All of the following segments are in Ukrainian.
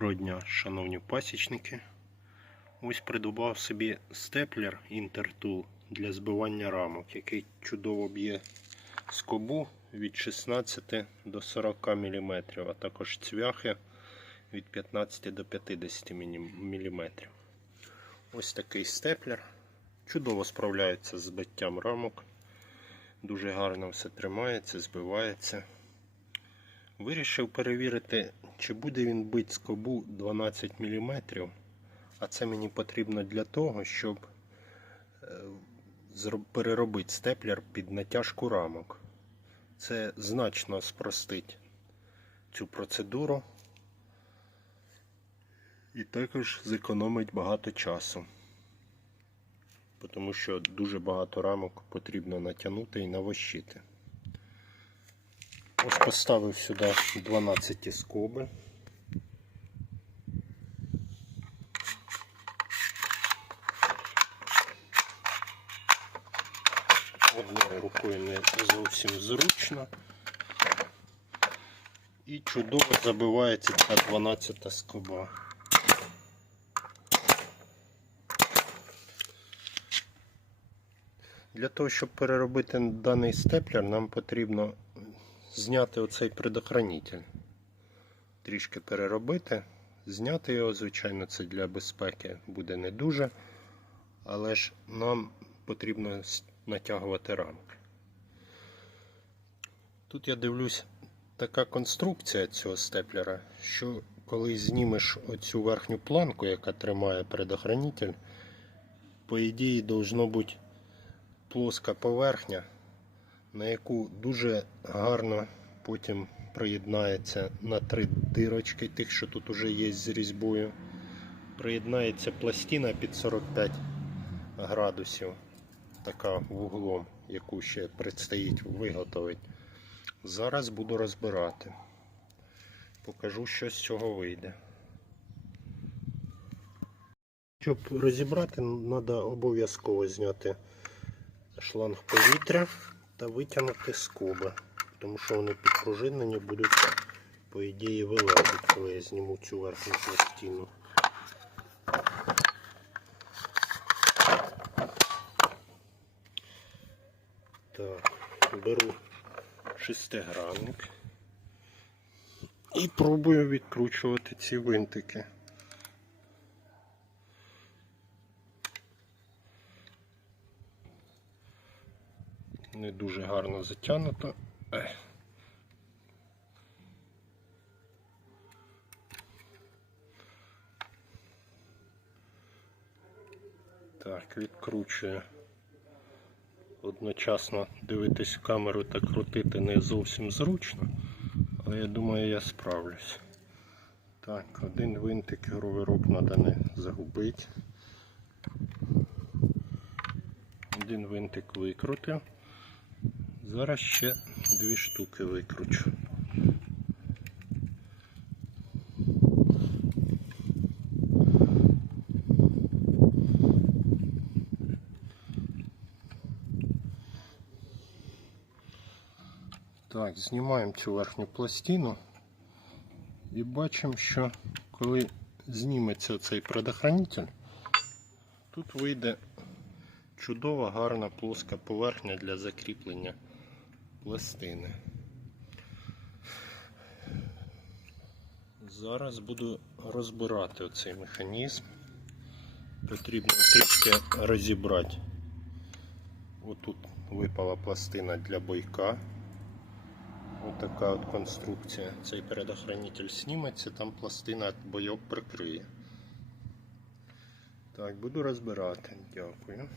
Доброго дня, шановні пасічники. Ось придбав собі степлер Intertool для збивання рамок, який чудово б'є скобу від 16 до 40 мм, а також цвяхи від 15 до 50 мм. Ось такий степлер. Чудово справляється з збиттям рамок. Дуже гарно все тримається, збивається. Вирішив перевірити, чи буде він бити скобу 12 мм, а це мені потрібно для того, щоб е, переробити степлер під натяжку рамок. Це значно спростить цю процедуру і також зекономить багато часу. Тому що дуже багато рамок потрібно натягнути і навощити. Ось поставив сюди 12 скоби. Одною рукою не зовсім зручно. І чудово забивається ця 12 скоба. Для того, щоб переробити даний степлер, нам потрібно зняти оцей предохранитель. Трішки переробити, зняти його, звичайно, це для безпеки буде не дуже, але ж нам потрібно натягувати рамки. Тут я дивлюсь, така конструкція цього степлера, що коли знімеш оцю верхню планку, яка тримає предохранитель, по ідеї должно бути плоска поверхня, на яку дуже гарно потім приєднається на три дирочки, тих, що тут уже є з різьбою. Приєднається пластина під 45 градусів, така вуглом, яку ще предстоїть виготовити. Зараз буду розбирати. Покажу, що з цього вийде. Щоб розібрати, треба обов'язково зняти шланг повітря та витягнути скоби, тому що вони підпружинені будуть, по ідеї, вилазити, коли я зніму цю верхню пластину. Так, беру шестигранник і пробую відкручувати ці винтики. Не дуже гарно затягнуто. Так, відкручую. Одночасно дивитись в камеру та крутити не зовсім зручно, але я думаю, я справлюсь. Так, один винтик гровирок треба не загубити. Один винтик викрутив. Зараз ще дві штуки викручу. Так, знімаємо цю верхню пластину і бачимо, що коли зніметься цей предохранитель, тут вийде чудова, гарна плоска поверхня для закріплення пластини. Зараз буду розбирати оцей механізм. Потрібно трішки розібрати. Отут випала пластина для бойка. Отака от конструкція. Цей передохранитель зніметься, там пластина бойок прикриє. Так, буду розбирати. Дякую.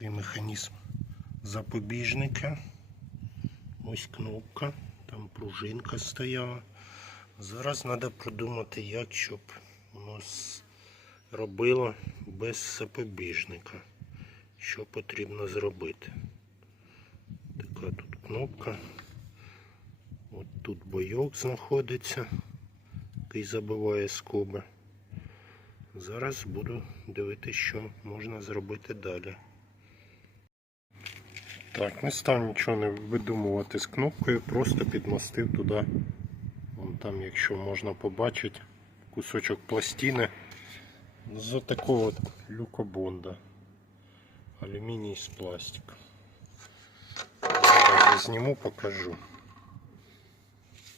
Механізм запобіжника. Ось кнопка, там пружинка стояла. Зараз треба продумати, як щоб воно робило без запобіжника. Що потрібно зробити. Така тут кнопка. От тут бойок знаходиться, який забиває скоби. Зараз буду дивитися, що можна зробити далі. Так, не став нічого не видумувати з кнопкою, просто підмостив туди вон, Там, якщо можна побачити, кусочок пластини з такого люкобонда. Алюміній з пластика. Я зніму, покажу.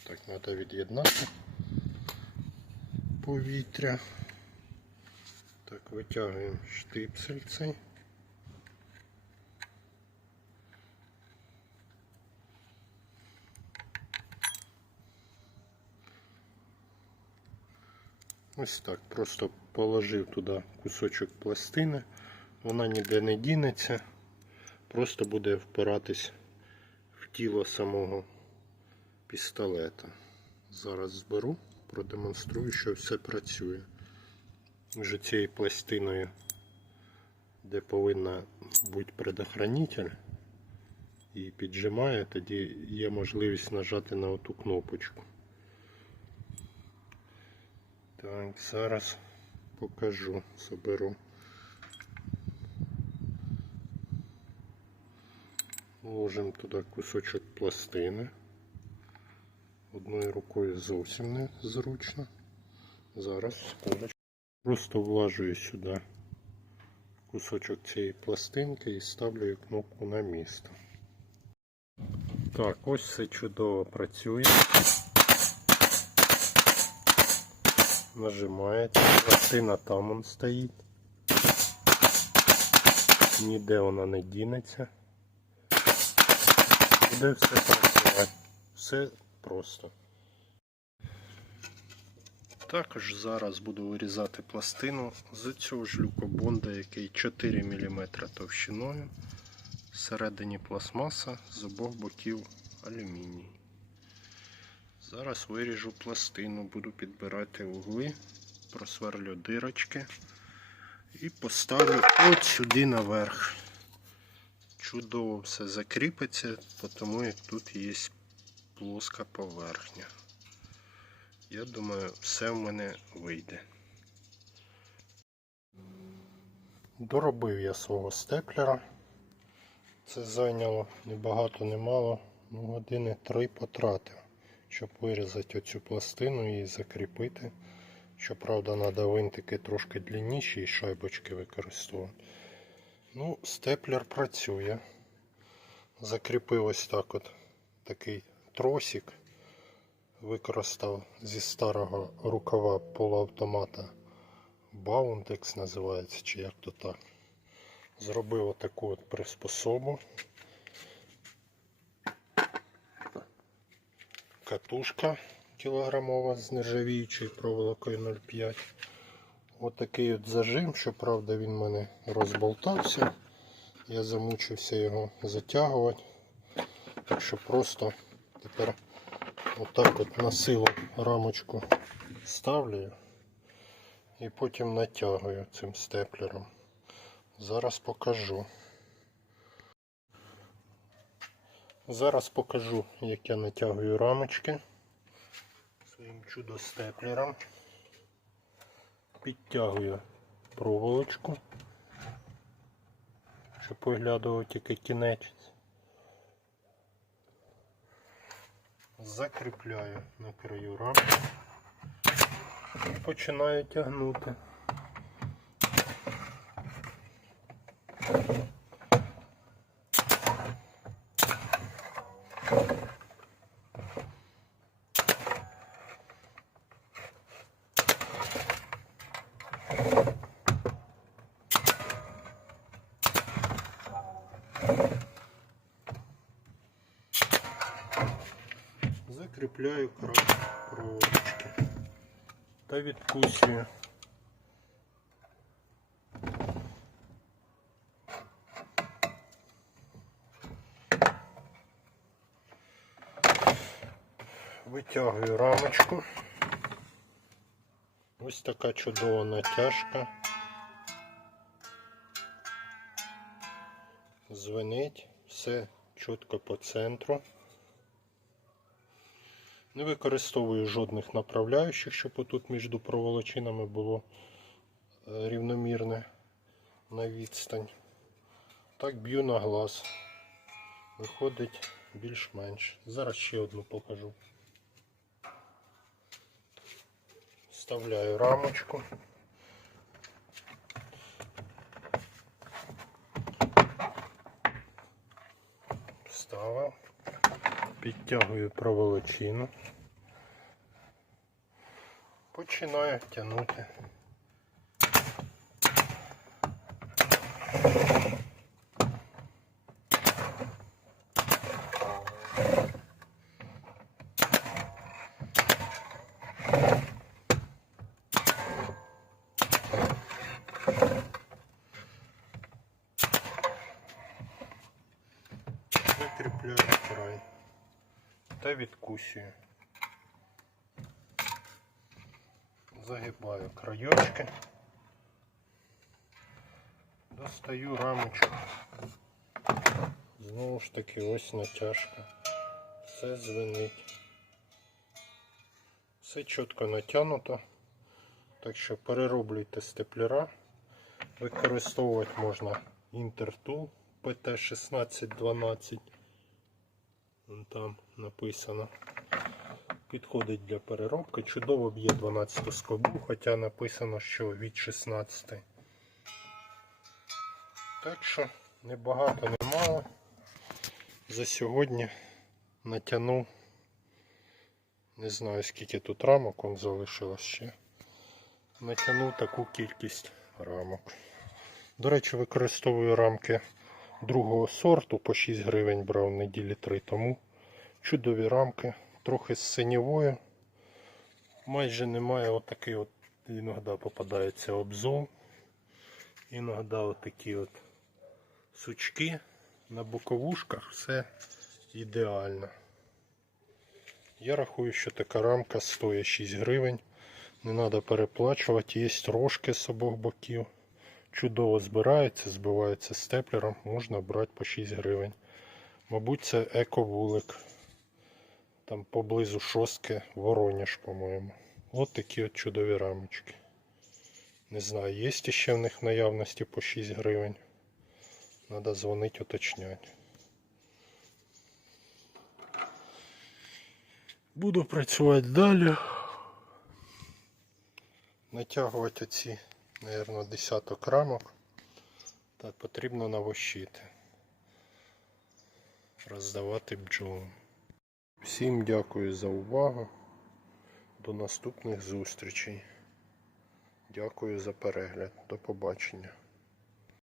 Так, треба від'єднати повітря. Так, витягуємо штипсель цей. Ось так, просто положив туди кусочок пластини, вона ніде не дінеться, просто буде впиратись в тіло самого пістолета. Зараз зберу, продемонструю, що все працює. Вже цією пластиною, де повинна бути предохранитель, і піджимає, тоді є можливість нажати на оту кнопочку. Так, зараз покажу, соберу. Ложимо туди кусочок пластини. Одною рукою зовсім не зручно. Зараз. Просто влажую сюди кусочок цієї пластинки і ставлю кнопку на місце. Так, ось все чудово працює. Нажимаєте, пластина там он стоїть. Ніде вона не дінеться. Буде все працювати. Все просто. Також зараз буду вирізати пластину з цього ж люкобонда, який 4 мм товщиною. Всередині пластмаса, з обох боків алюміній. Зараз виріжу пластину, буду підбирати угли, просверлю дирочки і поставлю от сюди наверх. Чудово все закріпиться, тому як тут є плоска поверхня. Я думаю, все в мене вийде. Доробив я свого степлера. Це зайняло ні багато, ні мало, ну години три потратив щоб вирізати оцю пластину і закріпити. Щоправда, треба винтики трошки длинніші і шайбочки використовувати. Ну, степлер працює. Закріпив ось так от такий тросик. Використав зі старого рукава полуавтомата Bountex називається, чи як то так. Зробив отаку от приспособу. Катушка кілограмова з нержавіючою проволокою 0,5. Отакий от, от зажим, щоправда, він в мене розболтався. Я замучився його затягувати. Так що просто тепер отак от на силу рамочку ставлю і потім натягую цим степлером. Зараз покажу. Зараз покажу, як я натягую рамочки своїм чудо-степлером. Підтягую проволочку, щоб виглядав тільки кінець. Закріпляю на краю рамки і починаю тягнути. Край проволочки та відкусюю. Витягую рамочку. Ось така чудова натяжка. Звенить, все чітко по центру. Не використовую жодних направляючих, щоб отут між проволочинами було е, рівномірне на відстань. Так б'ю на глаз. Виходить більш-менш. Зараз ще одну покажу. Вставляю рамочку. Вставив. Підтягую проволочину. Починаю тягнути. Викріпляю край та. Загибаю краєчки. Достаю рамочку. Знову ж таки ось натяжка. Все звенить. Все чітко натягнуто. Так що перероблюйте степлера. Використовувати можна Intertool PT1612. Там написано. Підходить для переробки. Чудово б'є 12 скобу, хоча написано, що від 16. Так що небагато, немало. За сьогодні натягнув. Не знаю скільки тут рамок он залишилось ще. Натягнув таку кількість рамок. До речі, використовую рамки другого сорту по 6 гривень брав неділі 3 тому. Чудові рамки, трохи з синєвою. Майже немає отакий от, іноді попадається обзор. Іноді отакі от сучки на боковушках все ідеально. Я рахую, що така рамка стоїть 6 гривень. Не треба переплачувати, є рожки з обох боків. Чудово збирається, збивається степлером, можна брати по 6 гривень. Мабуть, це ековулик. Там поблизу шостки Вороніж, по-моєму. От такі от чудові рамочки. Не знаю, є ще в них наявності по 6 гривень. Надо дзвонити, уточняти. Буду працювати далі. Натягувати оці, мабуть, десяток рамок. Так, потрібно навощити. Роздавати бджолам. Всім дякую за увагу. До наступних зустрічей. Дякую за перегляд. До побачення.